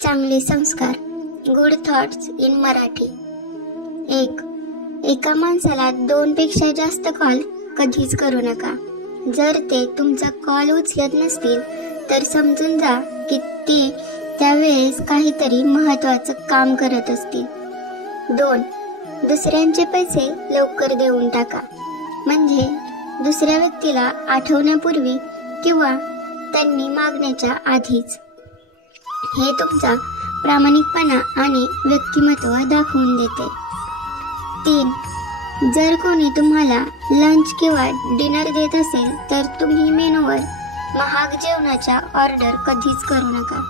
चांगले संस्कार, good thoughts in Marathi. एका माणसाला 2 पेक्षा जास्त कॉल कधीच करू नका. जर ते तुमचा कॉल उचलत नसतील तर समजून जा की ते त्यावेळेस काहीतरी महत्त्वाचं काम करत असतील. 2. दुसऱ्यांचे पैसे लवकर देऊन टाका. म्हणजे दुसऱ्या व्यक्तीला आठवण्यापूर्वी किंवा त्यांनी मागण्याच्या आधीच. हे तुमचा प्रामाणिकपणा आणि व्यक्तिमत्व दाखवून देते. 3. जर कोणी तुम्हाला लंच किंवा डिनर देत असेल तर तुम्ही मेनूवर महाग जेवणाच्या ऑर्डर कधीच करू नका.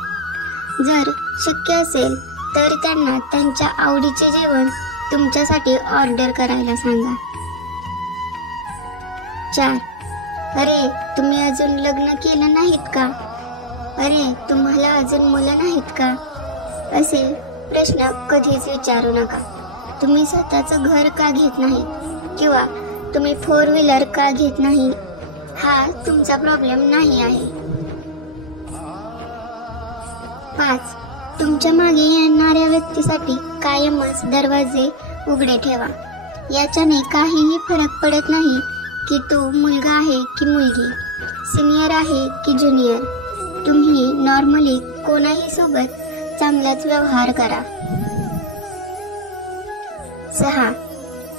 जर शक्य असेल तर त्यांना त्यांच्या आवडीचे जेवण तुमच्यासाठी ऑर्डर करायला सांगा. 4. अरे, तुम्ही अजून लग्न केलं नाहीत का? अरे, तुम्हाला अजून मुलं नाहीत का? असे प्रश्न कधीच विचारू नका. तुम्ही स्वतःचं घर का घेत नाही किंवा तुम्ही 4 व्हीलर का घेत नाही हा तुमचा प्रॉब्लेम नाही आहे. 5. तुमच्या मागे येणाऱ्या व्यक्तीसाठी कायमच दरवाजे उघडे ठेवा. याच्याने काहीही फरक पडत नाही की तो मुलगा आहे की मुलगी, सिनियर आहे की ज्युनियर. तुम्ही नॉर्मली कोणाही सोबत चांगलाच व्यवहार करा. 6.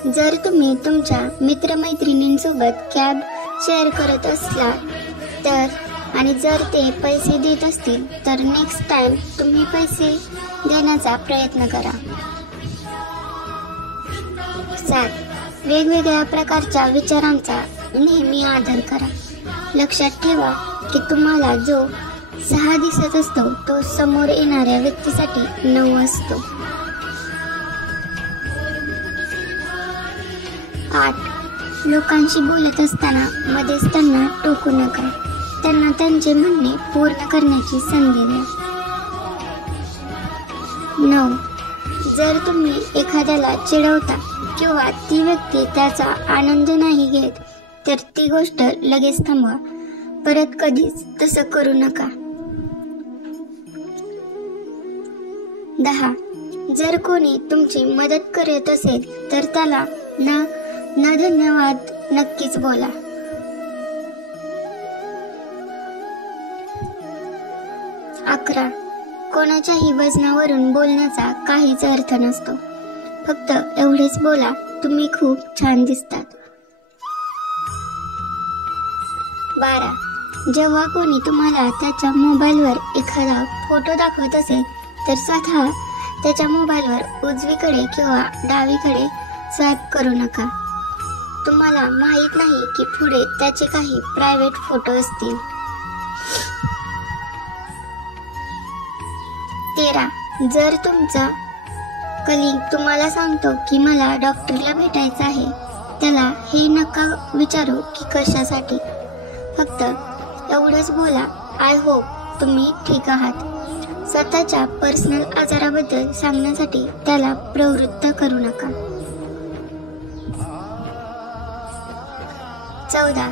जर तुम्ही तुमच्या मित्रमैत्रिणींसोबत कॅब शेअर करत असला तर आणि जर ते पैसे देत असतील तर नेक्स्ट टाइम तुम्ही पैसे देण्याचा प्रयत्न करा. 7. वेगवेगळ्या प्रकारच्या विचारांचा नेहमी आदर करा. लक्षात ठेवा की तुम्हाला जो 6 दिसत असतो तो समोर येणाऱ्या व्यक्तीसाठी 9 असतो. 8. लोकांशी बोलत असताना मध्येच त्यांना टोकू नका. त्यांना त्यांचे म्हणणे पूर्ण करण्याची संधी द्या. 9. जर तुम्ही एखाद्याला चिडवता किंवा ती व्यक्ती त्याचा आनंद नाही घेत तर ती गोष्ट लगेच थांबवा. परत कधीच तसं करू नका. 10. जर कोणी तुमची मदत करत असेल तर त्याला न धन्यवाद नक्कीच बोला. 11. कोणाच्याही वजनावरून बोलण्याचा काहीच अर्थ नसतो. फक्त एवढेच बोला, तुम्ही खूप छान दिसतात. 12. जेव्हा कोणी तुम्हाला त्याच्या मोबाईलवर एखादा फोटो दाखवत असेल तर स्वतः त्याच्या मोबाईलवर उजवीकडे किंवा डावीकडे स्वाईप करू नका. तुम्हाला माहित नाही की पुढे त्याचे काही प्रायव्हेट फोटो असतील. 13. जर तुमचा कलीग तुम्हाला सांगतो की मला डॉक्टरला भेटायचं आहे, त्याला हे नका विचारू की कशासाठी. फक्त एवढंच बोला, आय होप तुम्ही ठीक आहात. स्वतःच्या पर्सनल आजाराबद्दल सांगण्यासाठी त्याला प्रवृत्त करू नका. 14.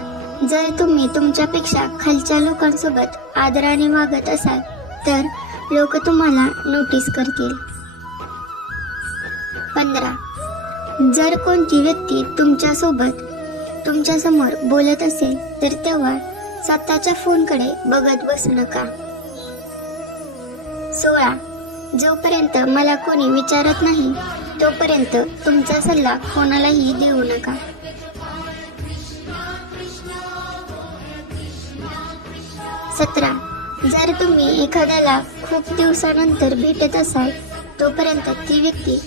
जर तुम्ही तुमच्यापेक्षा खालच्या लोकांसोबत आदराने वागत असाल तर लोक तुम्हाला नोटीस करतील. 15. जर कोणती व्यक्ती तुमच्यासमोर बोलत असेल तर तेव्हा स्वतःच्या फोनकडे बघत बसू नका. 16. जोपर्यंत मला कोणी विचारत नाही तोपर्यंत तुमचा सल्ला कोणालाही देऊ नका. 17. जर तुम्ही एखाद्याला खूप दिवसानंतर भेटत असाल तोपर्यंत ती व्यक्ती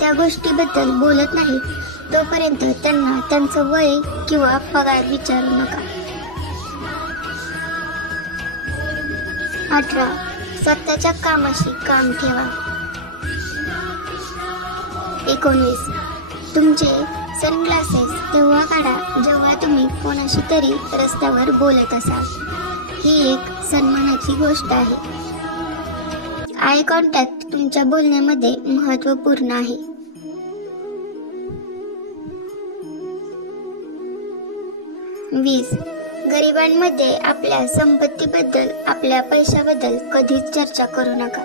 त्या गोष्टीबद्दल बोलत नाही तोपर्यंत त्यांना त्यांचं वय किंवा पगार विचारू नका. 18. स्वतःच्या कामाशी काम ठेवा. 19. तुमचे सनग्लासेस तेव्हा काढा जेव्हा तुम्ही कोणाशी तरी रस्त्यावर बोलत असाल. ही एक सन्मानाची गोष्ट आहे. आय कॉन्टॅक्ट तुमच्या बोलण्यामध्ये महत्त्वपूर्ण आहे. 20. गरिबांमध्ये आपल्या संपत्तीबद्दल, आपल्या पैशाबद्दल कधीच चर्चा करू नका.